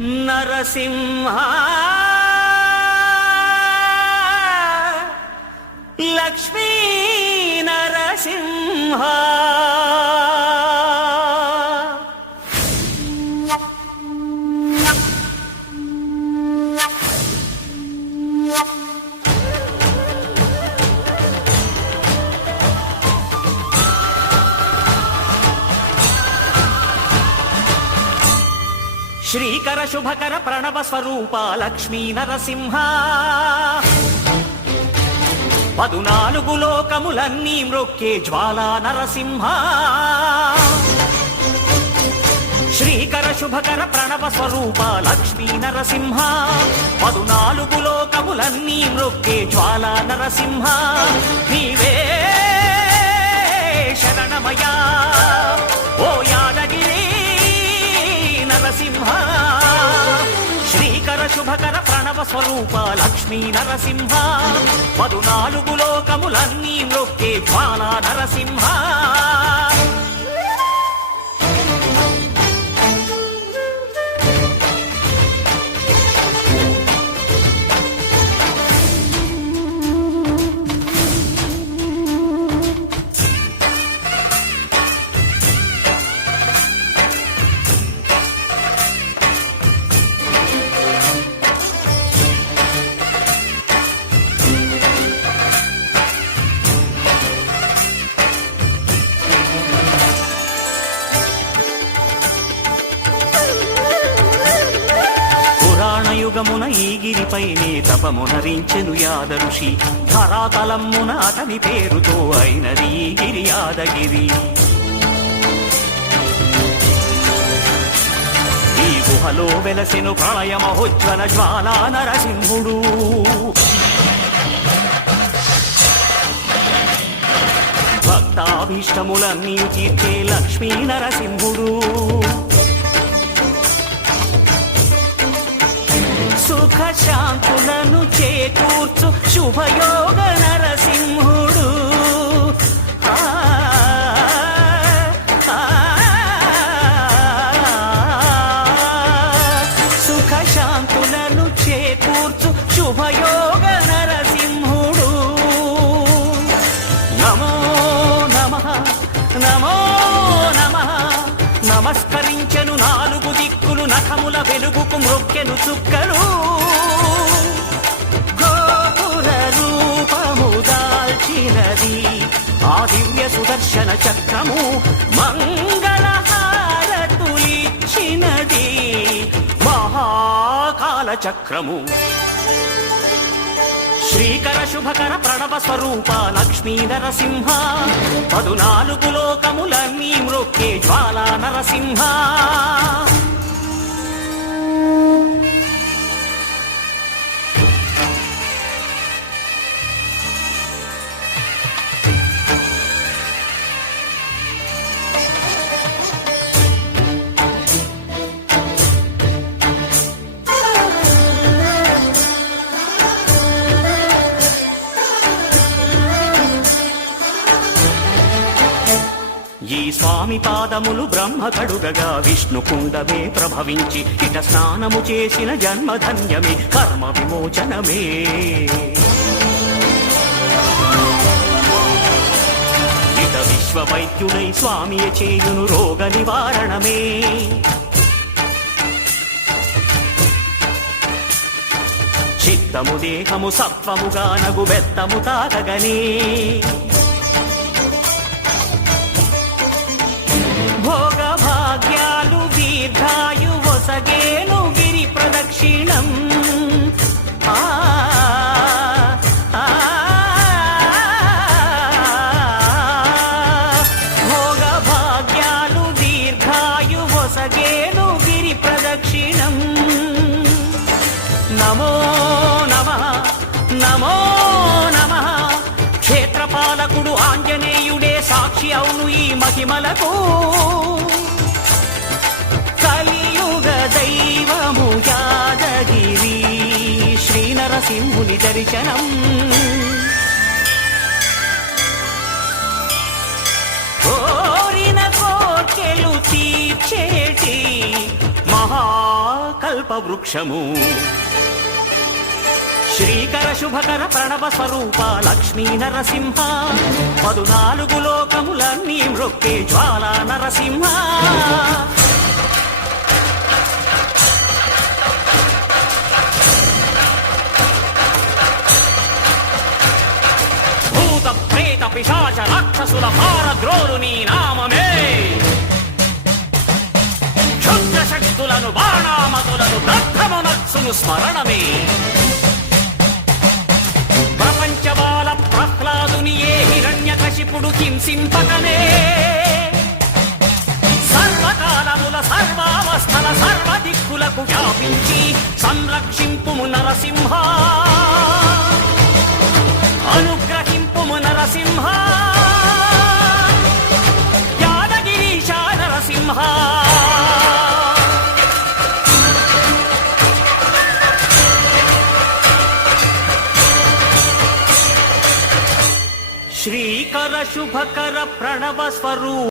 నరసింహ లక్ష్మీ నరసింహ శ్రీకర శుభకర ప్రణవ స్వరూప లక్ష్మీ నరసింహ 14 లోకములన్నీ మ్రొక్కే జ్వాలా నరసింహ శ్రీకర శుభకర ప్రణవ స్వరూప లక్ష్మీ నరసింహ 14 లోకములన్నీ మ్రొక్కే జ్వాలా నరసింహ నీవే శరణమయ్యా ఓ యాదగిరి నరసింహ శ్రీకర శుభకర ప్రణవ స్వరూప లక్ష్మీ నరసింహ 14 లోకములన్నీ మ్రొక్కే జ్వాలా నరసింహ యుగమున ఈ గిరిపైనే తపమునరించెను యాద ఋషి ధరాతలమ్మున అతని పేరుతో అయినది ఈ గిరి యాదగిరి ఈ గుహలో వెలసెను ప్రళయ మహోజ్వల జ్వాలా నరసింహుడు భక్తాభీష్టములన్నీ తీర్చే లక్ష్మీ నరసింహుడు సుఖ శాంతులను చేకూర్చు శుభయోగ నరసింహుడు సుఖ శాంతులను చేకూర్చు శుభయోగ నరసింహుడు నమో నమః నమో నమః నమస్కరించెను 4 దిక్కులు నఖముల వెలుగుకు మ్రొక్కెను చుక్కలు గోపుర రూపము దాల్చినది ఆ దివ్య సుదర్శన చక్రము మంగళహారతులిచ్చినది మహాకాల చక్రము శ్రీకర శుభకర ప్రణవ స్వరూప లక్ష్మీ నరసింహ 14 లోకములన్నీ మ్రొక్కే జ్వాలా నరసింహ ఈ స్వామి పాదములు బ్రహ్మ కడుగగా విష్ణు కుండమే ప్రభవించి ఇట స్నానము చేసిన జన్మధన్యమే కర్మ విమోచనమే ఇట విశ్వవైద్యుడై స్వామియ చేయును రోగ నివారణమే చిత్తము దేహము సత్వముగా నగు బెత్తము తాకగనే భోగ భాగ్యాలు దీర్ఘాయు వసగేను గిరి ప్రదక్షిణం భోగ భాగ్యాలు దీర్ఘాయు వసగేను గిరి ప్రదక్షిణం నమో నమః నమో నమః క్షేత్రపాలకుడు ఆంజనేయుడే సాక్షి అవును ఈ మహిమలకు కలియుగ దైవము యాదగిరి శ్రీ నరసింహుని దర్శనం కోరిన కోర్కెలు తీర్చేటి మహాక కల్పవృక్షము శ్రీకర శుభకర ప్రణవ స్వరూప లక్ష్మీ నరసింహ 14 లోకములన్నీ మ్రొక్కే జ్వాలా నరసింహ భూత ప్రేత పిశాచ రాక్షసుల భారద్రోలు నీ నామమే క్షుద్ర శక్తులను బాణామతులను దగ్ధమనస్సును స్మరణమే ప్రపంచబాల ప్రహ్లాదుని ఏ హిరణ్యకశిపుడు హింసింపకనే సర్వకాలముల సర్వావస్థల సర్వదిక్కులకు వ్యాపించి సంరక్షింపుము నరసింహ అనుగ్రహింపుము నరసింహ యాదగిరీశ నరసింహ శ్రీకర శుభకర ప్రణవ స్వరూప